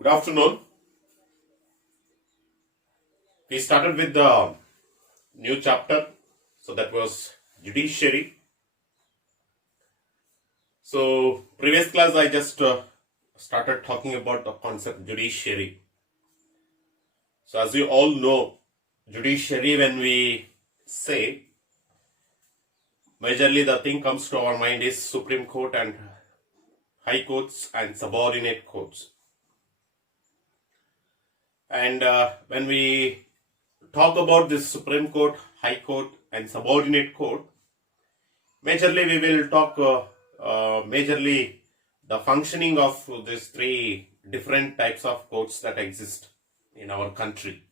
Good afternoon. We started with the new chapter, so that was Judiciary. So, previous class I just started talking about the concept Judiciary. So, as you all know, Judiciary, when we say, majorly the thing comes to our mind is Supreme Court and High Courts and subordinate courts. And when we talk about this Supreme Court, High Court and subordinate court, majorly we will talk majorly the functioning of these three different types of courts that exist in our country.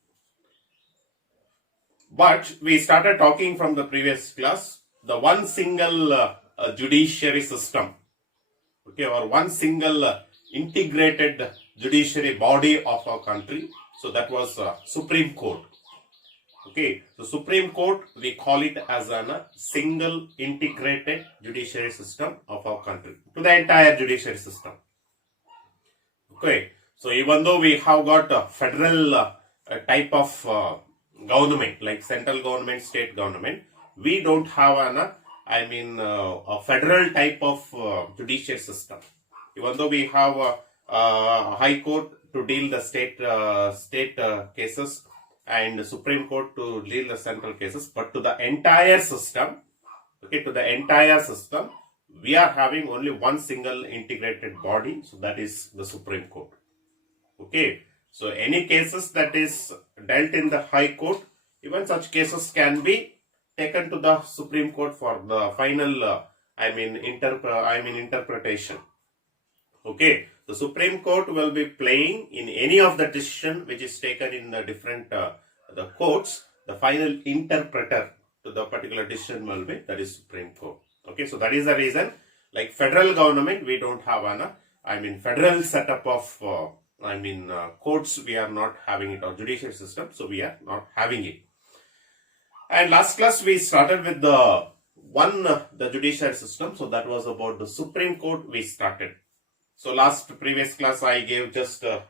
But we started talking from the previous class, the one single judiciary system, okay, or one single integrated judiciary body of our country. So that was Supreme Court. Okay, so Supreme Court, we call it as a single integrated judiciary system of our country to the entire judiciary system. Okay, so even though we have got a federal type of government like central government, state government, we don't have a federal type of judiciary system. Even though we have a High Court to deal the state cases and the Supreme Court to deal the central cases, but to the entire system, okay, to the entire system, we are having only one single integrated body, so that is the Supreme Court. Okay, so any cases that is dealt in the High Court, even such cases can be taken to the Supreme Court for the final, interpretation. Okay, the Supreme Court will be playing in any of the decision which is taken in the different the courts. The final interpreter to the particular decision will be, that is Supreme Court. Okay, so that is the reason, like federal government, we don't have federal setup of courts. We are not having it, or judicial system, so we are not having it. And last class we started with the judicial system, so that was about the Supreme Court we started. So previous class I gave just the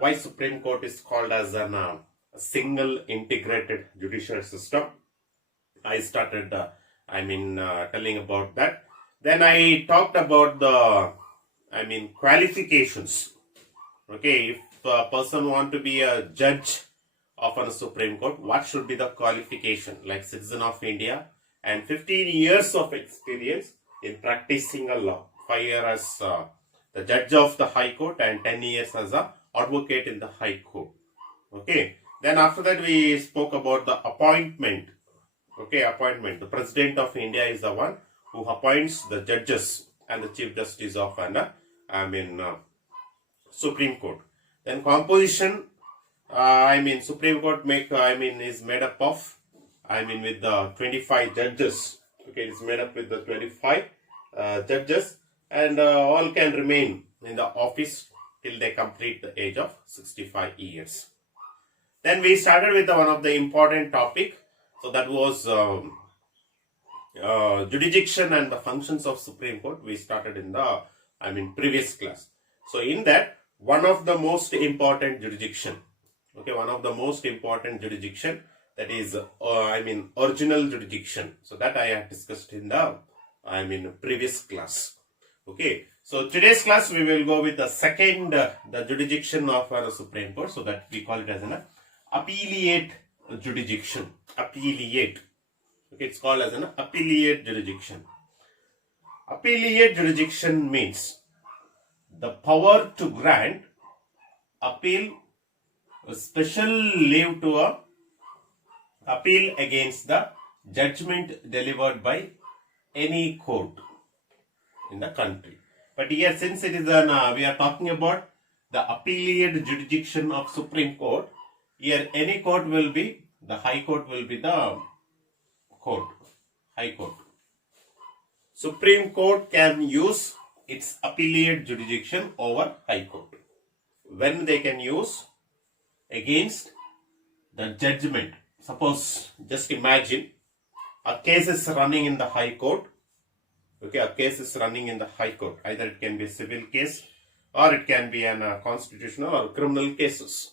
why Supreme Court is called as a single integrated judicial system. I started telling about that. Then I talked about the qualifications. Okay, if a person want to be a judge of a Supreme Court, what should be the qualification? Like citizen of India and 15 years of experience in practicing a law, 5 years as the judge of the High Court and 10 years as an advocate in the High Court. Okay, then after that we spoke about the appointment. Okay, appointment. The President of India is the one who appoints the judges and the Chief Justice of Supreme Court. Then composition, Supreme Court is made up of with the 25 judges. Okay, it's made up with the 25 judges, and all can remain in the office till they complete the age of 65 years. Then we started with one of the important topic, so that was jurisdiction and the functions of Supreme Court. We started in the previous class. So in that, one of the most important jurisdiction, okay, one of the most important jurisdiction, that is original jurisdiction. So that I have discussed in the previous class. Okay, so today's class we will go with the second the jurisdiction of our Supreme Court, so that we call it as an appellate jurisdiction. Appellate. Okay, it's called as an appellate jurisdiction. Appellate jurisdiction means the power to grant appeal, a special leave to appeal against the judgment delivered by any court in the country. But here, since it is we are talking about the appellate jurisdiction of Supreme Court, here any court will be, the High Court will be the court, High Court. Supreme Court can use its appellate jurisdiction over High Court when they can use against the judgment. Suppose, just imagine a case is running in the High Court. Okay, a case is running in the High Court. Either it can be a civil case or it can be an constitutional or criminal cases.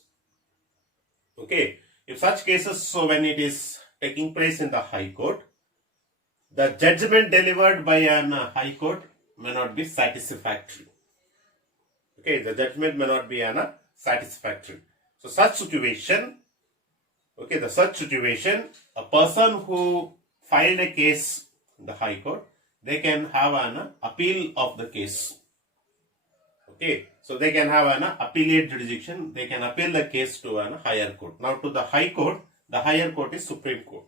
Okay, if such cases, so when it is taking place in the High Court, the judgment delivered by an High Court may not be satisfactory. Okay, the judgment may not be an satisfactory. So such situation, okay, a person who filed a case in the High Court, they can have an appeal of the case. Okay, so they can have an appellate jurisdiction. They can appeal the case to an higher court. Now to the High Court, the higher court is Supreme Court.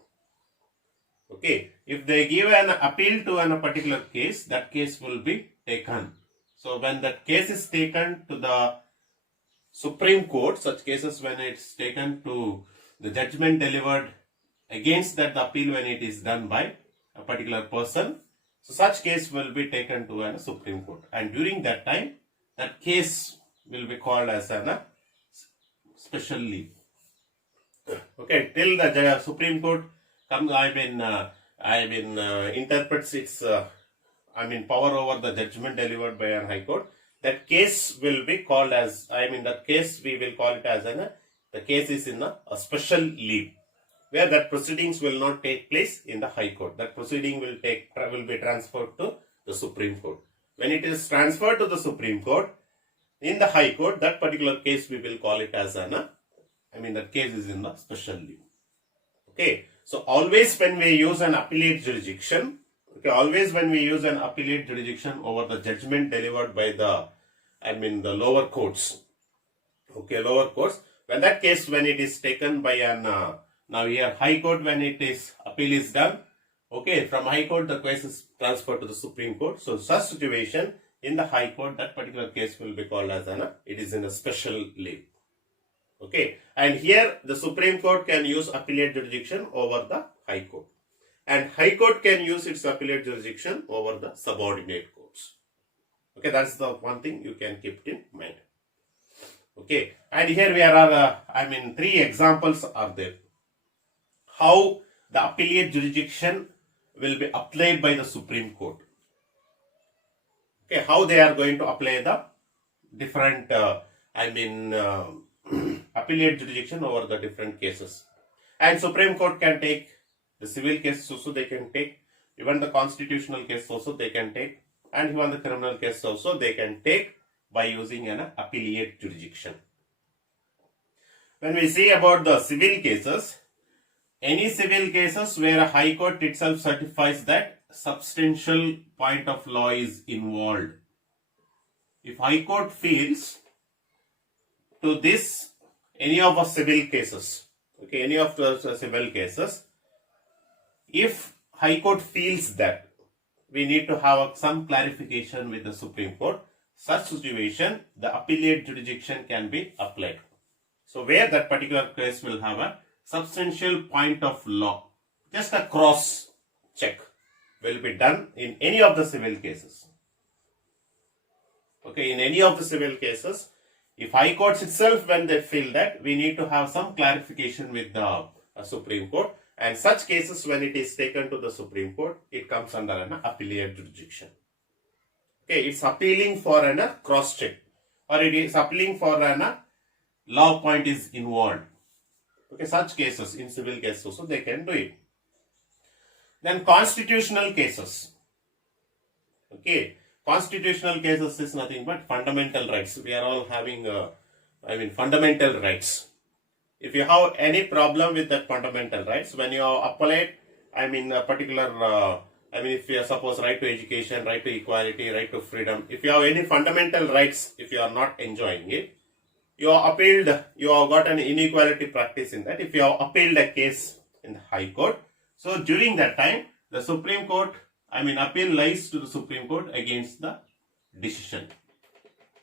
Okay, if they give an appeal to a particular case, that case will be taken. So when that case is taken to the Supreme Court, such cases when it's taken to the judgment delivered against that appeal when it is done by a particular person, so such case will be taken to a Supreme Court, and during that time that case will be called as a special leave. Okay, till the Supreme Court comes, interprets its power over the judgment delivered by a High Court. That case will be called as, that case we will call it as the case is in a special leave, where that proceedings will not take place in the High Court. That proceeding will be transferred to the Supreme Court. When it is transferred to the Supreme Court, in the High Court, that particular case we will call it as that case is in the special leave. Okay, so always when we use an appellate jurisdiction, over the judgment delivered by the lower courts. Okay, lower courts. When that case, when it is taken by now here High Court, when it is appeal is done, okay, from High Court the case is transferred to the Supreme Court. So such situation in the High Court, that particular case will be called as it is in a special leave. Okay, and here the Supreme Court can use appellate jurisdiction over the High Court, and High Court can use its appellate jurisdiction over the subordinate courts. Okay, that's the one thing you can keep in mind. Okay, and here we are, 3 examples are there. How the appellate jurisdiction will be applied by the Supreme Court. Okay, how they are going to apply the different, appellate jurisdiction over the different cases. And Supreme Court can take the civil cases also, they can take, even the constitutional case also they can take, and even the criminal case also they can take by using an appellate jurisdiction. When we see about the civil cases, any civil cases where a High Court itself certifies that substantial point of law is involved. If High Court feels to this, any of the civil cases, okay, any of the civil cases, if High Court feels that we need to have some clarification with the Supreme Court, such situation, the appellate jurisdiction can be applied. So where that particular case will have a substantial point of law, just a cross check will be done in any of the civil cases. Okay, in any of the civil cases, if High Courts itself, when they feel that we need to have some clarification with the Supreme Court, and such cases when it is taken to the Supreme Court, it comes under an appellate jurisdiction. Okay, it's appealing for a cross check, or it is appealing for a law point is involved. Okay, such cases in civil cases also they can do it. Then constitutional cases. Okay, constitutional cases is nothing but fundamental rights. We are all having, fundamental rights. If you have any problem with that fundamental rights, when you appellate, a particular, if you suppose right to education, right to equality, right to freedom, if you have any fundamental rights, if you are not enjoying it, you are appealed, you have got an inequality practice in that. If you have appealed a case in the High Court, so during that time, the Supreme Court, appeal lies to the Supreme Court against the decision.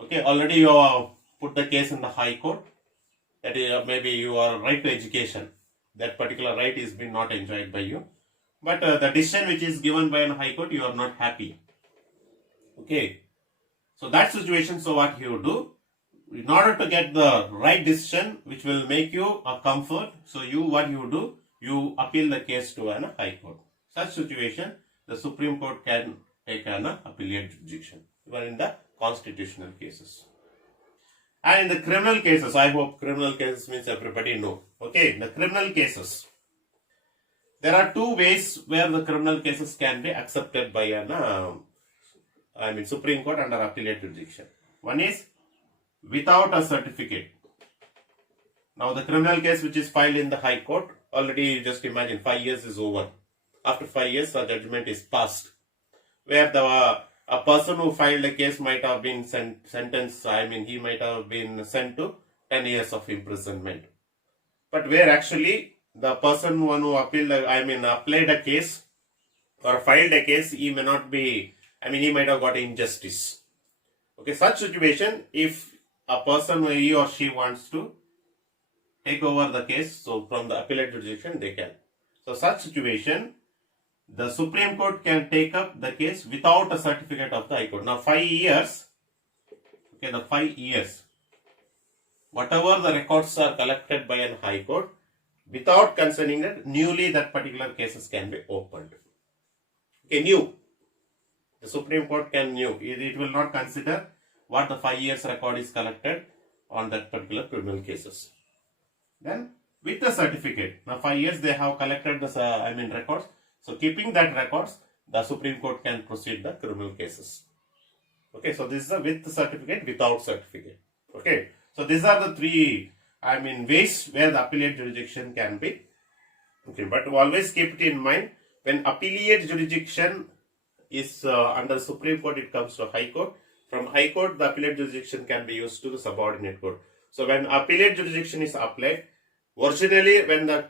Okay, already you have put the case in the High Court, that is, maybe your right to education, that particular right is been not enjoyed by you. But the decision which is given by a High Court, you are not happy. Okay, so that situation, so what you do, in order to get the right decision which will make you a comfort, so what you do, you appeal the case to an High Court. Such situation, the Supreme Court can take an appellate jurisdiction, even in the constitutional cases. And in the criminal cases, I hope criminal cases means everybody know. Okay, the criminal cases. There are two ways where the criminal cases can be accepted by an Supreme Court under appellate jurisdiction. One is without a certificate. Now the criminal case which is filed in the High Court, already just imagine 5 years is over. After 5 years, the judgment is passed. Where a person who filed a case might have been sentenced, he might have been sent to 10 years of imprisonment. But where actually the person who applied a case or filed a case, he may not be, he might have got injustice. Okay, such situation, if a person, he or she wants to take over the case, so from the appellate jurisdiction, they can. So such situation, the Supreme Court can take up the case without a certificate of the High Court. Now 5 years, okay, the 5 years, whatever the records are collected by an High Court, without concerning that, newly that particular cases can be opened. Okay, new. The Supreme Court can new. It will not consider what the 5 years record is collected on that particular criminal cases. Then with the certificate, now 5 years they have collected the records. So keeping that records, the Supreme Court can proceed the criminal cases. Okay, so this is a with certificate, without certificate. Okay, so these are the three ways where the appellate jurisdiction can be. Okay, but always keep it in mind, when appellate jurisdiction is under Supreme Court, it comes to High Court. From High Court, the appellate jurisdiction can be used to the subordinate court. So when appellate jurisdiction is applied, originally when the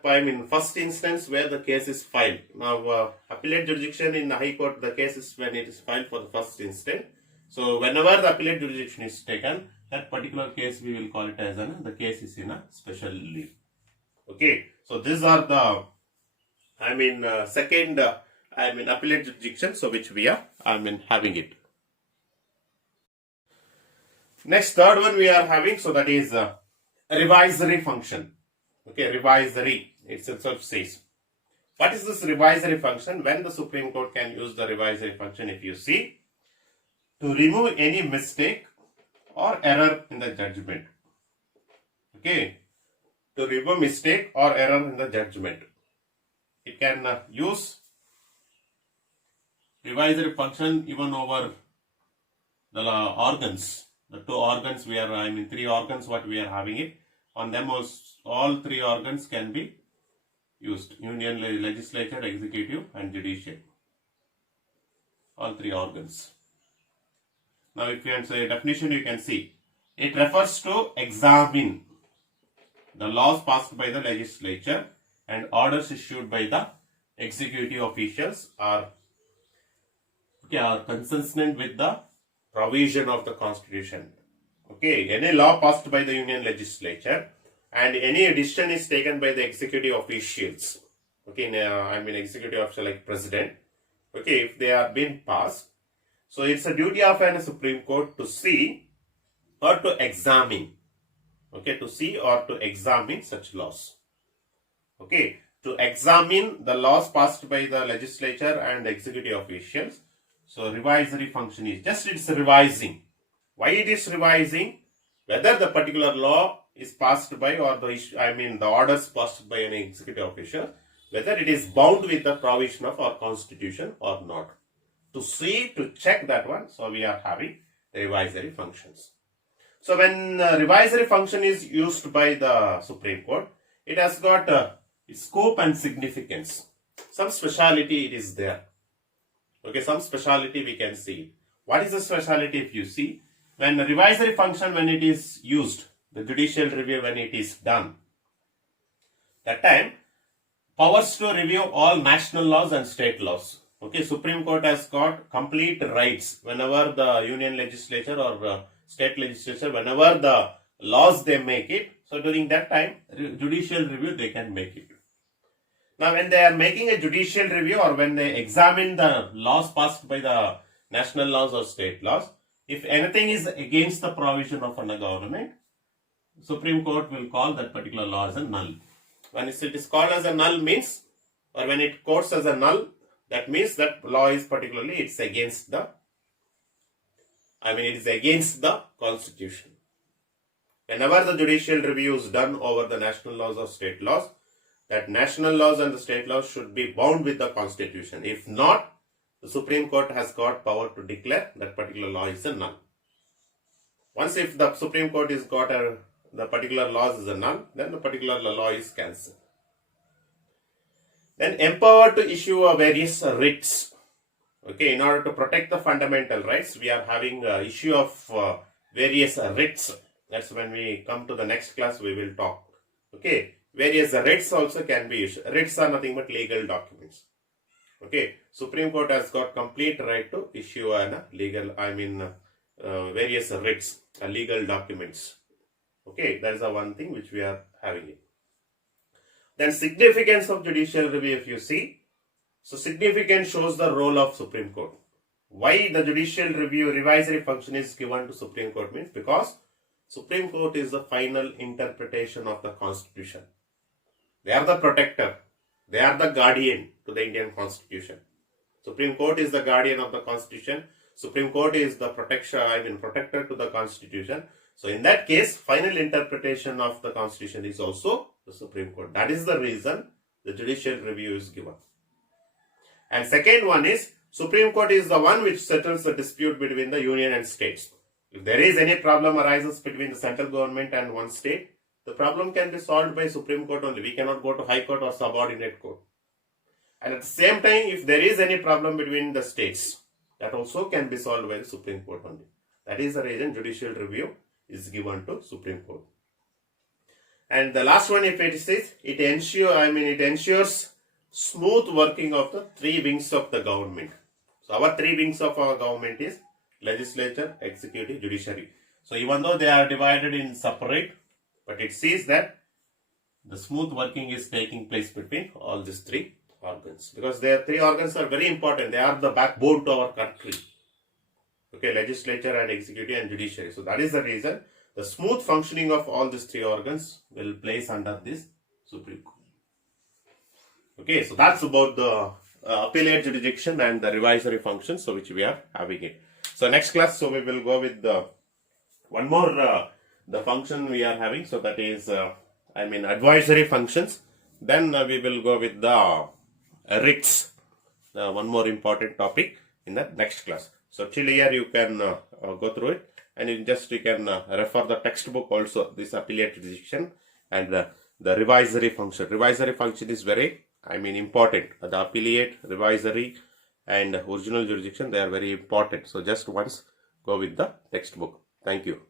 first instance where the case is filed. Now appellate jurisdiction in the High Court, the case is when it is filed for the first instance. So whenever the appellate jurisdiction is taken, that particular case we will call it as the case is in a special leave. Okay, so these are the second appellate jurisdiction, so which we are having it. Next, third one we are having, so that is revisory function. Okay, revisory itself says. What is this revisory function? When the Supreme Court can use the revisory function, if you see, to remove any mistake or error in the judgment. Okay, to remove mistake or error in the judgment. It can use revisory function even over the organs. The two organs we are, three organs what we are having it. On them all three organs can be used. Union legislature, executive and judicial. All three organs. Now if you can say definition, you can see. It refers to examine the laws passed by the legislature and orders issued by the executive officials are consistent with the provision of the Constitution. Okay, any law passed by the Union legislature and any decision is taken by the executive officials. Okay, executive official like president. Okay, if they are being passed, so it's a duty of a Supreme Court to see or to examine. Okay, to see or to examine such laws. Okay, to examine the laws passed by the legislature and executive officials. So revisory function is just it's revising. Why it is revising? Whether the particular law is passed by or the orders passed by an executive official, whether it is bound with the provision of our Constitution or not. To see, to check that one, so we are having revisory functions. So when revisory function is used by the Supreme Court, it has got scope and significance. Some speciality it is there. Okay, some speciality we can see. What is the speciality if you see? When the revisory function, when it is used, the judicial review when it is done, that time, powers to review all national laws and state laws. Okay, Supreme Court has got complete rights whenever the Union legislature or state legislature, whenever the laws they make it. So during that time, judicial review they can make it. Now when they are making a judicial review or when they examine the laws passed by the national laws or state laws, if anything is against the provision of a government, Supreme Court will call that particular law as a null. When it is called as a null means, or when it quotes as a null, that means that law is particularly it's against the, it is against the Constitution. Whenever the judicial review is done over the national laws or state laws, that national laws and the state laws should be bound with the constitution. If not, the Supreme Court has got power to declare that particular law is a null. Once if the Supreme Court has got the particular laws is a null, then the particular law is cancelled. Then empowered to issue various writs. Okay, in order to protect the fundamental rights, we are having issue of various writs. That's when we come to the next class, we will talk. Okay, various writs also can be issued. Writs are nothing but legal documents. Okay, Supreme Court has got complete right to issue various writs, legal documents. Okay, that is the one thing which we are having it. Then significance of judicial review, if you see, so significance shows the role of Supreme Court. Why the judicial review revisory function is given to Supreme Court means because Supreme Court is the final interpretation of the Constitution. They are the protector. They are the guardian to the Indian Constitution. Supreme Court is the guardian of the Constitution. Supreme Court is the protector to the Constitution. So in that case, final interpretation of the Constitution is also the Supreme Court. That is the reason the judicial review is given. And second one is, Supreme Court is the one which settles the dispute between the union and states. If there is any problem arises between the central government and one state, the problem can be solved by Supreme Court only. We cannot go to High Court or subordinate court. And at the same time, if there is any problem between the states, that also can be solved by the Supreme Court only. That is the reason judicial review is given to Supreme Court. And the last one, if it says, it ensures smooth working of the three wings of the government. So our three wings of our government is legislature, executive, judiciary. So even though they are divided in separate, but it says that the smooth working is taking place between all these three organs. Because their three organs are very important. They are the backbone to our country. Okay, legislature and executive and judiciary. So that is the reason the smooth functioning of all these three organs will place under this Supreme Court. Okay, so that's about the appellate jurisdiction and the revisory function, so which we are having it. So next class, so we will go with the one more the function we are having. So that is advisory functions. Then we will go with the writs, one more important topic in the next class. So till here you can go through it, and you can refer the textbook also, this appellate jurisdiction and the revisory function. Revisory function is very important. The appellate, revisory and original jurisdiction, they are very important. So just once go with the textbook. Thank you.